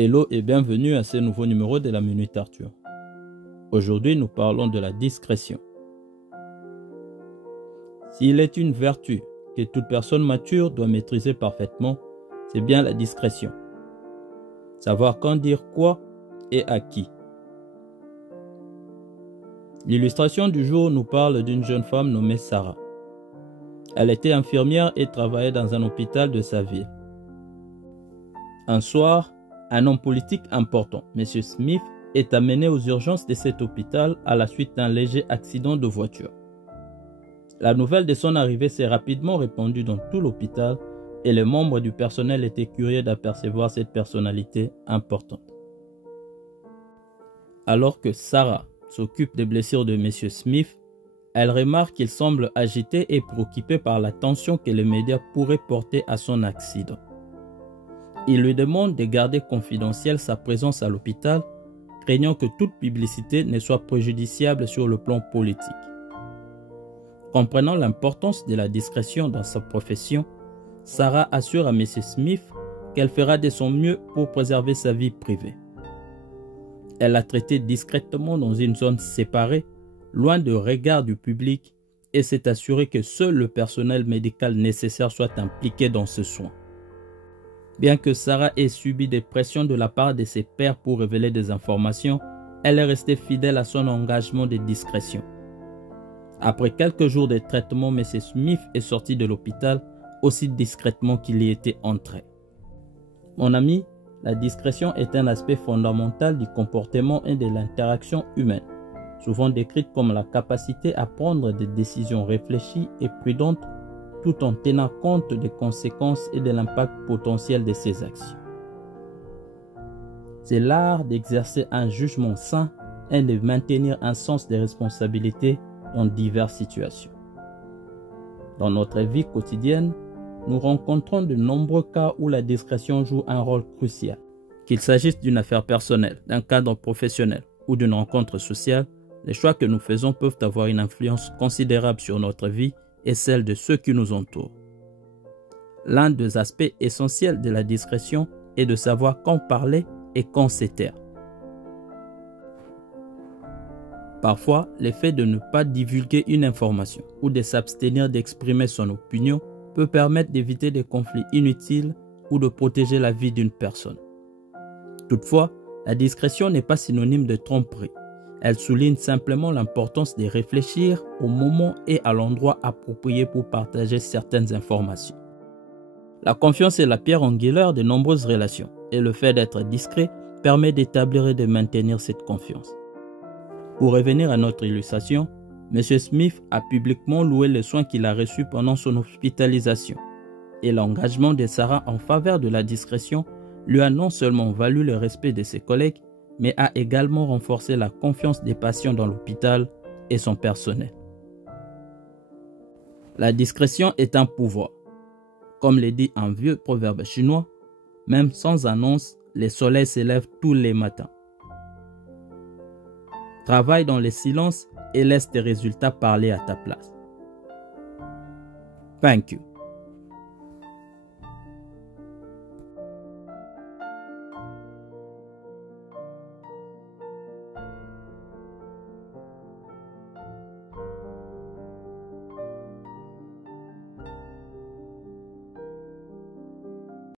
Hello et bienvenue à ce nouveau numéro de la Minute Arthur. Aujourd'hui, nous parlons de la discrétion. S'il est une vertu que toute personne mature doit maîtriser parfaitement, c'est bien la discrétion. Savoir quand dire quoi et à qui. L'illustration du jour nous parle d'une jeune femme nommée Sarah. Elle était infirmière et travaillait dans un hôpital de sa ville. Un soir, un homme politique important, M. Smith, est amené aux urgences de cet hôpital à la suite d'un léger accident de voiture. La nouvelle de son arrivée s'est rapidement répandue dans tout l'hôpital et les membres du personnel étaient curieux d'apercevoir cette personnalité importante. Alors que Sarah s'occupe des blessures de M. Smith, elle remarque qu'il semble agité et préoccupé par l'attention que les médias pourraient porter à son accident. Il lui demande de garder confidentielle sa présence à l'hôpital, craignant que toute publicité ne soit préjudiciable sur le plan politique. Comprenant l'importance de la discrétion dans sa profession, Sarah assure à M. Smith qu'elle fera de son mieux pour préserver sa vie privée. Elle l'a traité discrètement dans une zone séparée, loin du regard du public, et s'est assurée que seul le personnel médical nécessaire soit impliqué dans ce soin. Bien que Sarah ait subi des pressions de la part de ses pairs pour révéler des informations, elle est restée fidèle à son engagement de discrétion. Après quelques jours de traitement, M. Smith est sorti de l'hôpital aussi discrètement qu'il y était entré. Mon ami, la discrétion est un aspect fondamental du comportement et de l'interaction humaine, souvent décrite comme la capacité à prendre des décisions réfléchies et prudentes tout en tenant compte des conséquences et de l'impact potentiel de ses actions. C'est l'art d'exercer un jugement sain et de maintenir un sens des responsabilités dans diverses situations. Dans notre vie quotidienne, nous rencontrons de nombreux cas où la discrétion joue un rôle crucial. Qu'il s'agisse d'une affaire personnelle, d'un cadre professionnel ou d'une rencontre sociale, les choix que nous faisons peuvent avoir une influence considérable sur notre vie et celle de ceux qui nous entourent. L'un des aspects essentiels de la discrétion est de savoir quand parler et quand se taire. Parfois, le fait de ne pas divulguer une information ou de s'abstenir d'exprimer son opinion peut permettre d'éviter des conflits inutiles ou de protéger la vie d'une personne. Toutefois, la discrétion n'est pas synonyme de tromperie. Elle souligne simplement l'importance de réfléchir au moment et à l'endroit approprié pour partager certaines informations. La confiance est la pierre angulaire de nombreuses relations et le fait d'être discret permet d'établir et de maintenir cette confiance. Pour revenir à notre illustration, M. Smith a publiquement loué les soins qu'il a reçus pendant son hospitalisation et l'engagement de Sarah en faveur de la discrétion lui a non seulement valu le respect de ses collègues, mais a également renforcé la confiance des patients dans l'hôpital et son personnel. La discrétion est un pouvoir. Comme le dit un vieux proverbe chinois, même sans annonce, le soleil se lève tous les matins. Travaille dans le silence et laisse tes résultats parler à ta place. Thank you.